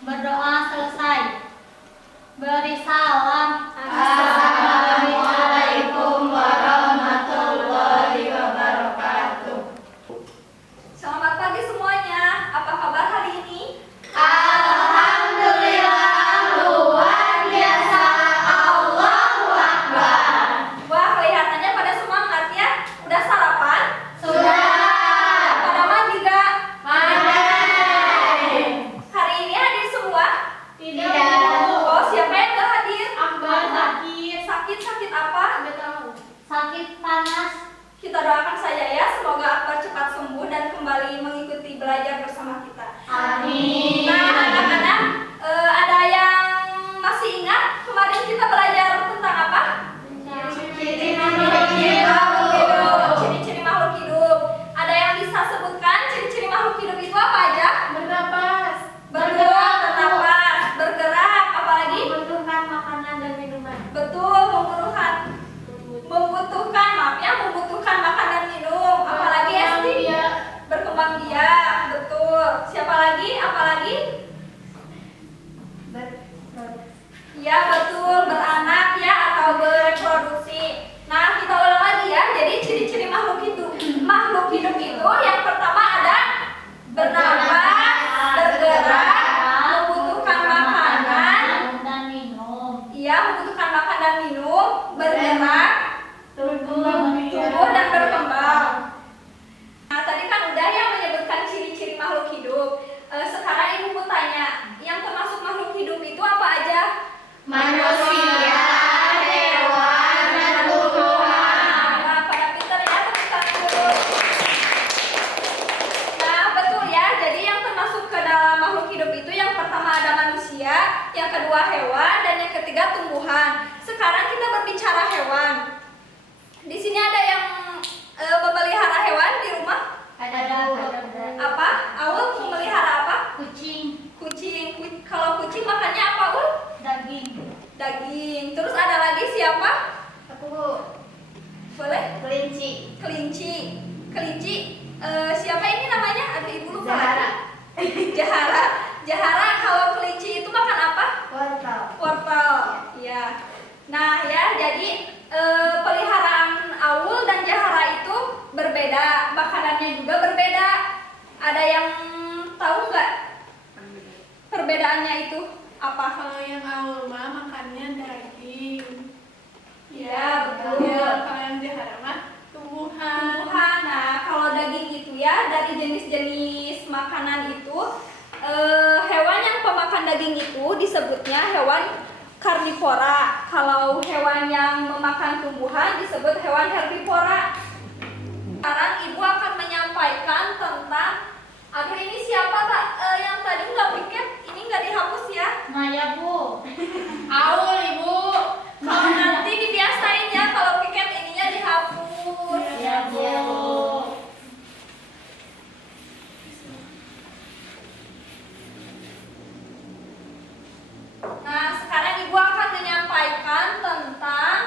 Berdoa selesai. Beri salam. Assalamualaikum warahmatullahi wabarakatuh. Selamat pagi semuanya. Apa kabar hari ini? Alhamdulillah, luar biasa. Allahu Akbar. Wah, kelihatannya pada semangat ya. Udah sarapan? Sudah. Pada mandi gak? Pandai. Hari ini hadir semua? Tidak. Oh, siapa yang gak hadir? Akbar sakit. Sakit apa? Nggak tahu. Sakit panas. Kita doakan saja ya, semoga Akbar cepat sembuh dan kembali mengikuti belajar bersama kita. Amin. Nah, anak-anak, ada yang masih ingat kemarin kita belajar tentang apa? Ciri makhluk hidup. Ciri-ciri makhluk hidup. Ada yang bisa sebutkan ciri-ciri makhluk hidup itu apa aja? Bernapas. Bergerak, bernapas, bergerak, apalagi? Membutuhkan makanan dan minuman. Betul, membutuhkan makan dan minum. Apalagi Esti? Berkembang biak, betul. Siapa lagi? Apalagi? Ya betul, beranak ya atau bereproduksi. Nah, kita ulang lagi ya. Jadi ciri-ciri makhluk hidup. Makhluk hidup itu yang pertama ada bernapas, bergerak, membutuhkan makanan, dan minum. iya membutuhkan makan dan minum, bergerak, tumbuh dan berkembang. Nah, tadi kan udah yang menyebutkan ciri-ciri makhluk hidup. Sekarang ibu mau tanya, yang termasuk makhluk hidup itu apa aja? Manusia, hewan, dan tumbuhan. Nah, pada pintar ya, tepuk tangan dulu. Nah, betul ya. Jadi yang termasuk ke dalam makhluk hidup itu yang pertama ada manusia, yang kedua hewan, dan yang ketiga tumbuhan. Sekarang kita berbicara hewan. Di sini ada yang memelihara hewan di rumah? Ada. Apa? Aul memelihara apa? Kucing. Kucing. Kalau kucing makannya apa, Ul? Daging. Daging. Terus ada lagi siapa? Boleh? Kelinci. Kelinci. Kelinci. Siapa ini namanya? Aduh, ibu lupa. Jahara. Jahara. Jahara. Kalau kelinci itu makan apa? Wortel. Wortel. Ya. Nah ya, jadi peliharaan Aul dan Jahara itu berbeda, makanannya juga berbeda. Ada yang tahu nggak perbedaannya itu apa? Kalau yang awal mah makannya daging. Ya betul. Ya, kalau yang Jahara mah tumbuhan. Tumbuhan. Nah, kalau daging itu ya dari jenis-jenis makanan itu hewan yang pemakan daging itu disebutnya hewan karnivora. Kalau hewan yang memakan tumbuhan disebut hewan herbivora. Sekarang ibu akan menyampaikan tentang, aduh ini siapa tak yang tadi nggak piket, ini nggak dihapus ya? Nah ya Bu. Aul ibu. Kalau nanti dibiasain ya kalau piket ininya dihapus. Ya Bu. Nah, sekarang ibu akan menyampaikan tentang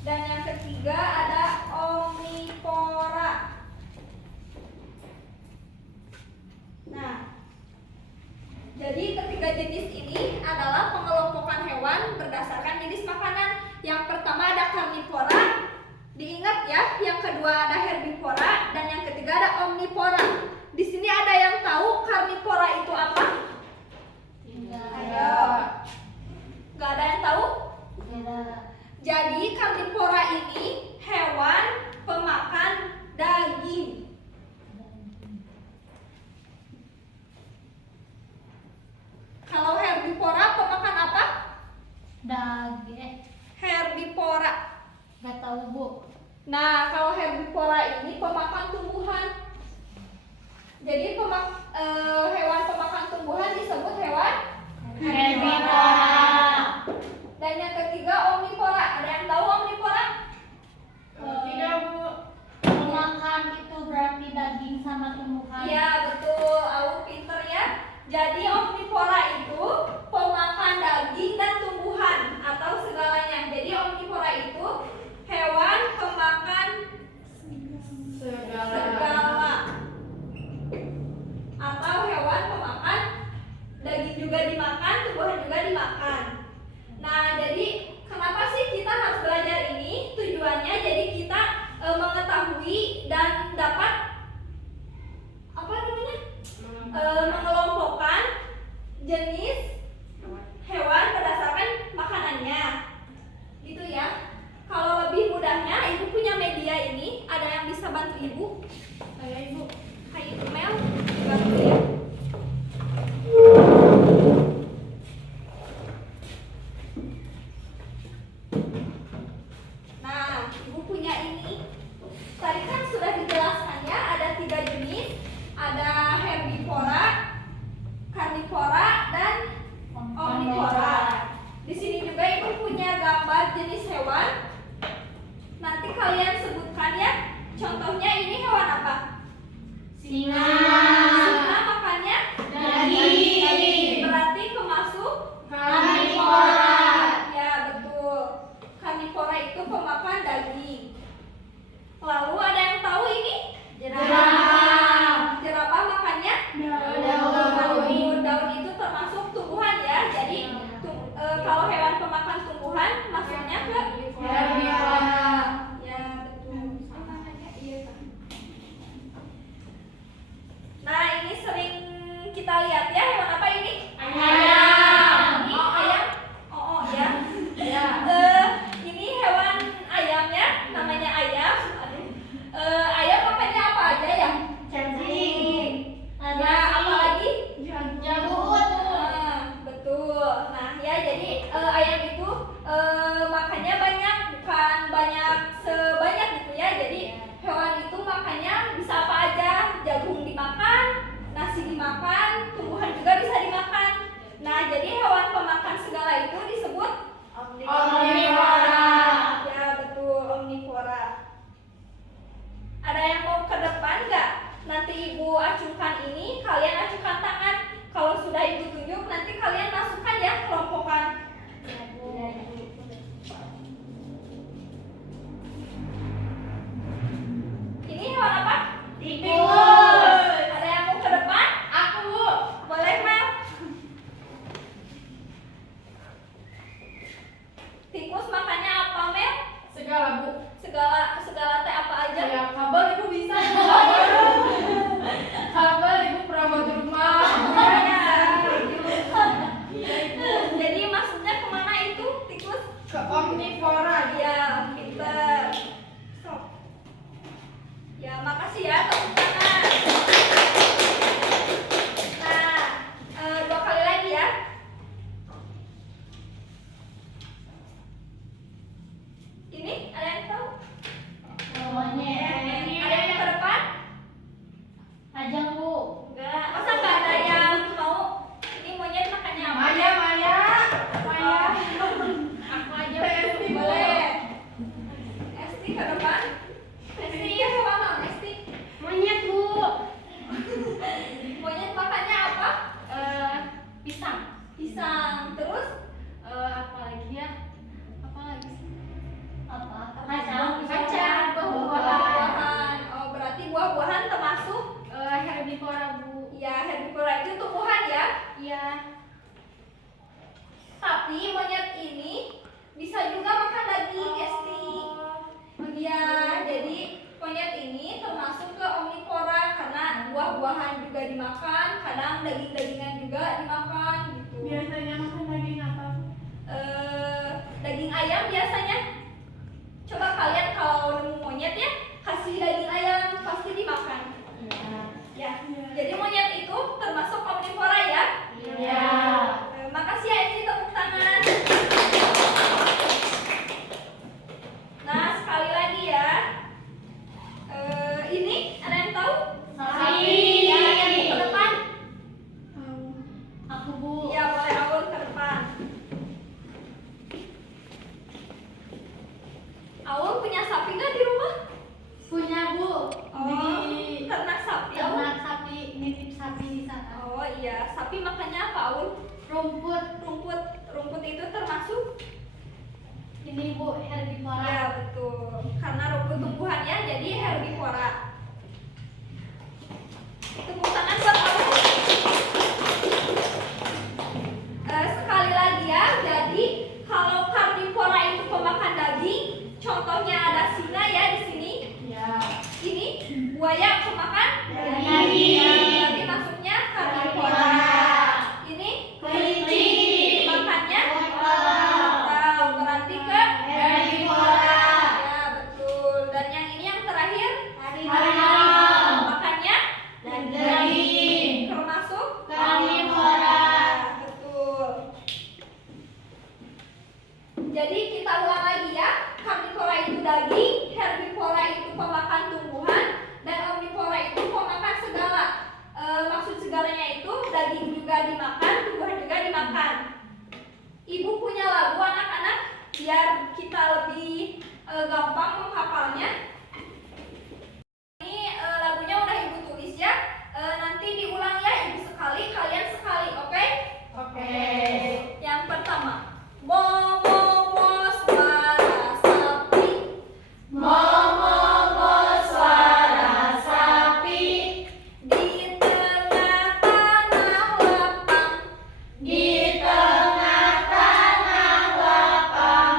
Dan yang ketiga ada omnivora. Nah, jadi ketiga jenis ini adalah pengelompokan hewan berdasarkan jenis makanan. Yang pertama ada karnivora, diingat ya. Yang kedua ada herbivora, dan yang ketiga ada omnivora. Di sini ada yang tahu karnivora itu apa? Ayo. Gak ada yang tahu? Jadi karnivora ini hewan pemakan daging. Kalau herbivora pemakan apa? Daging. Herbivora. Gak tahu Bu. Nah, kalau herbivora ini pemakan tumbuhan. Jadi hewan pemakan tumbuhan disebut hewan Herbivora. Dan yang ketiga omnivora. Ada yang tahu omnivora? Tidak Bu. Pemakan itu berarti daging sama tumbuhan. Iya betul, aku pinter ya. Jadi omnivora itu pemakan daging dan tumbuhan atau segalanya. Jadi omnivora itu hewan pemakan segala atau hewan pemakan daging juga dimakan, tumbuhan juga dimakan. Nah, jadi kenapa sih kita harus belajar ini? Tujuannya jadi kita mengetahui dan dapat apa namanya? Mengelompokkan jenis hewan berdasarkan makanannya. Gitu ya. Kalau lebih mudahnya, Ibu punya media ini, ada yang bisa bantu Ibu? Ayo Ibu. Hai Mel, bantu ya. Nah, Ibu punya ini. Tadi kan sudah dijelaskan ya, ada 3 jenis. Ada herbivora, karnivora, dan omnivora. Di sini juga Ibu punya gambar jenis hewan. Nanti kalian sebutkan ya. Contohnya ini hewan apa? Singa. Singa makannya Daging. Berarti termasuk Karnivora. Ya betul. Karnivora itu pemakan daging. Lalu ada yang tahu ini? Jerapah. Jerapah makannya Daun. Daun itu termasuk tumbuhan ya. Jadi kalau hewan pemakan tumbuhan masuknya ke Herbivora. Ya betul. Iya kan. Nah ini sering kita lihat ya, hewan apa ini? Ayam. Ini ayam. Oh ya. Ya. Ini hewan ayamnya, namanya ayam. Ayam makannya apa aja ya? Cacing. Ya apa lagi? Jamur. Betul. Nah ya jadi ayam itu makannya banyak, bukan banyak sebanyak gitu ya. Jadi hewan itu makannya bisa apa aja. Jagung dimakan, nasi dimakan, tumbuhan juga bisa dimakan. Nah jadi hewan pemakan segala itu disebut Omnivora. Ya betul, omnivora. Ada yang mau ke depan nggak? Nanti Ibu acungkan ini, kalian acungkan tangan. Kalau sudah Ibu tunjuk, nanti kalian masukkan ya kelompokan. Ini hewan apa? Tikus. Ada yang mau ke depan? Aku Bu. Boleh Mel? Tikus makannya apa Mel? Segala Bu. Segala teh apa aja? Ya kabel Ibu bisa. Kabel Ibu perawat rumah. Jadi maksudnya kemana itu tikus? Ke omnivora. Ya, pinter. Stop. Ya, makasih ya tepuk tangan. Nah, 2 kali lagi ya. Ini ada yang tahu? Monyet. Ada yang ke depan? Ajang Bu. Enggak. Masa nggak ada yang mau? Ini monyet makannya apa? Maya. Aku aja. Esti Bu. Boleh. Esti ke depan. Esti ya hewan non Esti. Monyet Bu. Monyet makannya apa? Pisang. Pisang. Terus Apa lagi ya? Apa lagi sih? Apa dimakan, kadang daging-dagingan juga dimakan gitu. Biasanya makan daging apa? Daging ayam biasanya. Coba kalian kalau nemu monyet ya, kasih daging ayam pasti dimakan. Ya. Jadi monyet itu termasuk omnivora ya? Iya. Makasih ya Eci, tepuk tangan. Nah, sekali lagi ya. Ini ada yang tahu? Sapi. Ya, yang ke depan. Aku Bu. Iya, boleh Aul ke depan. Aul punya sapi nggak di rumah? Punya Bu. Oh, Di ternak sapi. Aul. ternak sapi, nitip sapi di sana. Oh iya, sapi makannya apa Aul? Rumput. Rumput itu termasuk? Ini Bu, herbivora. Ya betul. Karena rumput tumbuhan ya, jadi herbivora. Tepuk tangan buat Aul. Sekali lagi ya, jadi kalau karnivora itu pemakan daging, contohnya ada singa ya di sini. Ya. Ini buaya pemakan Daging. Berarti masuknya karnivora. Ini Kelinci. makannya Wortel. berarti ke Herbivora. ya betul. Dan yang ini yang terakhir Harimau. makannya Daging. termasuk Karnivora. betul. Jadi kita ulang lagi ya, karnivora itu daging, herbivora itu pemakan tumbuhan, dan omnivora itu pemakan segala. Maksud segalanya itu daging juga dimakan, tumbuhan juga dimakan. Ibu punya lagu anak-anak biar kita lebih gampang menghafalnya. Ini lagunya udah ibu tulis ya. Nanti diulang ya, ibu sekali, kalian sekali, oke? Oke. Yang pertama, mo suara sapi. Momo suara sapi Di tengah tanah lapang di tengah tanah lapang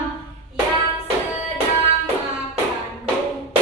yang sedang makan rumput.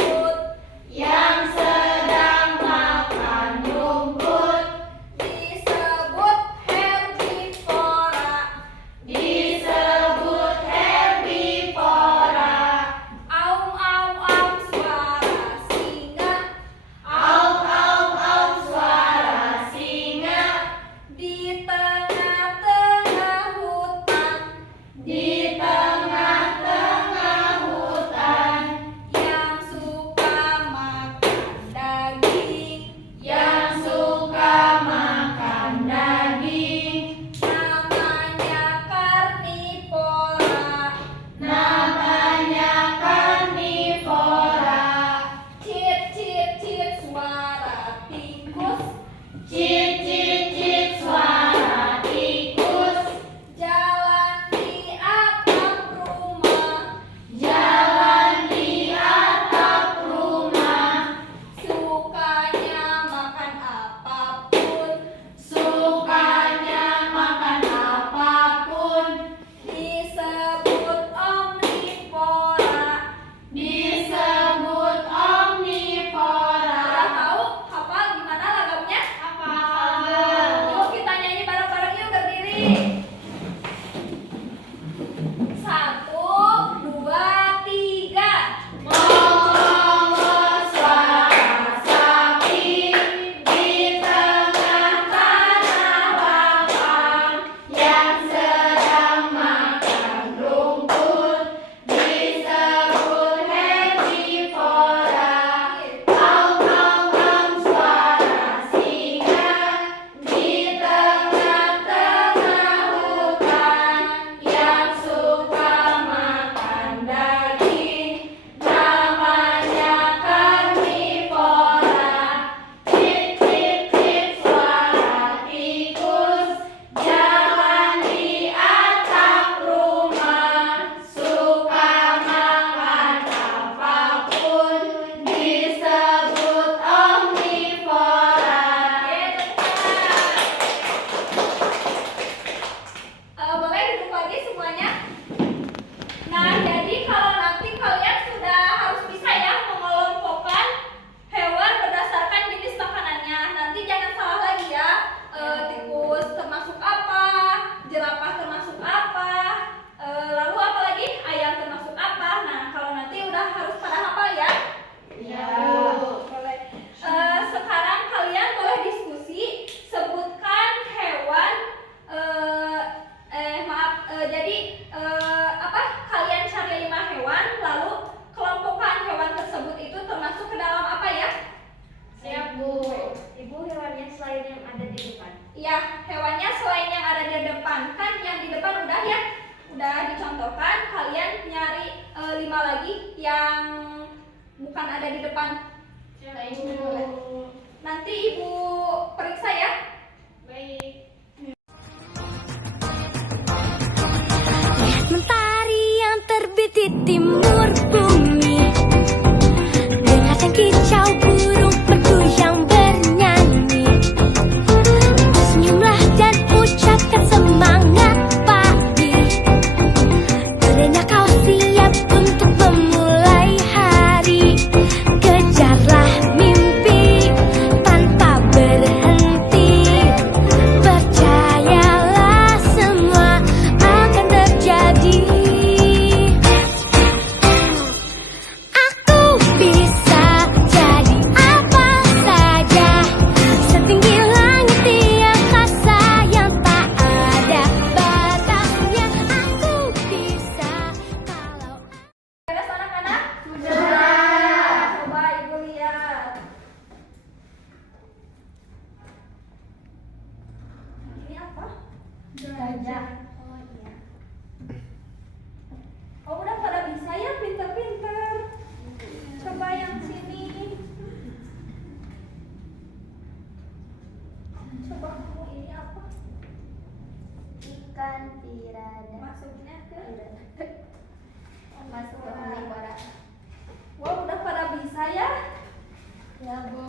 belokan, kalian nyari 5 lagi yang bukan ada di depan. Nanti ibu periksa ya. Baik. Mentari yang terbit di timur bumi, dengarkan kicau burung merdu yang bernyanyi. Senyumlah dan ucapkan semangat pagi, karena kau siap untuk memulai hari. Kejarlah mimpi tanpa berhenti, percayalah semua akan terjadi. Aku bisa jadi apa saja, setinggi langit di angkasa yang tak ada batasnya. Aku bisa kalau Beres anak-anak? Sudah. Coba ibu lihat. Ini apa? Gajah. Oh iya. Oh udah pada bisa ya, pinter-pinter. Coba yang sini. Coba kamu ini apa? Ikan piranha. Masuknya ke. Masuk ke omnivora. Wah udah pada bisa ya. Ya, Bu.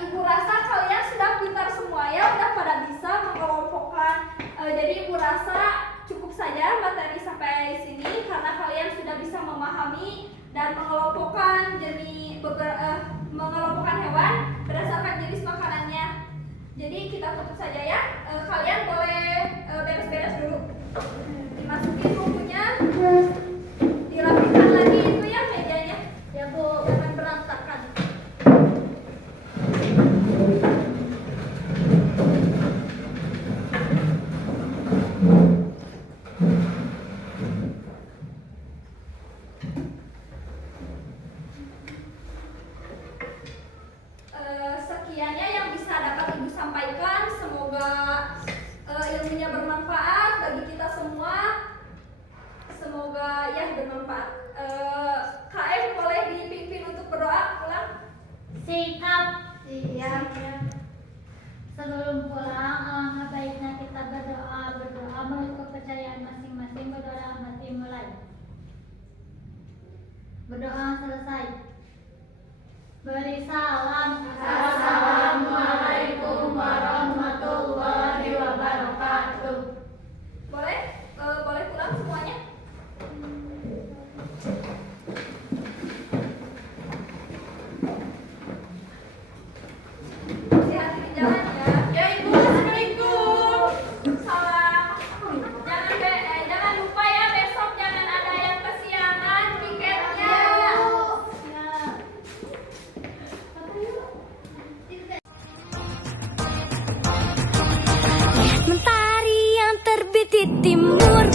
Ibu rasa kalian sudah pintar semua ya, udah pada bisa mengelompokkan. Jadi ibu rasa cukup saja materi sampai sini karena kalian sudah bisa memahami dan mengelompokkan mengelompokkan hewan berdasarkan jenis makanannya. Jadi kita tutup saja ya. Kalian boleh beres-beres dulu. Dimasukin bukunya, dirapikan lagi itu ya mejanya. Ya, Bu. Jangan berantakan. Sekiannya yang bisa dapat ibu sampaikan. Semoga ilmunya bermanfaat bagi kita semua. Semoga ya bermanfaat. KM boleh dipimpin untuk berdoa pulang. Sikap. Iya. Sebelum pulang, alangkah baiknya kita berdoa menurut kepercayaan masing-masing. Berdoa hati mulai. Berdoa selesai. Beri salam. Assalamualaikum warahmatullahi wabarakatuh. Boleh? Boleh pulang semuanya? Hati-hati di jalan ya. Ya Ibu, Assalamualaikum. Salam. Jangan lupa ya besok jangan ada yang kesiangan tiketnya. mentari yang terbit di timur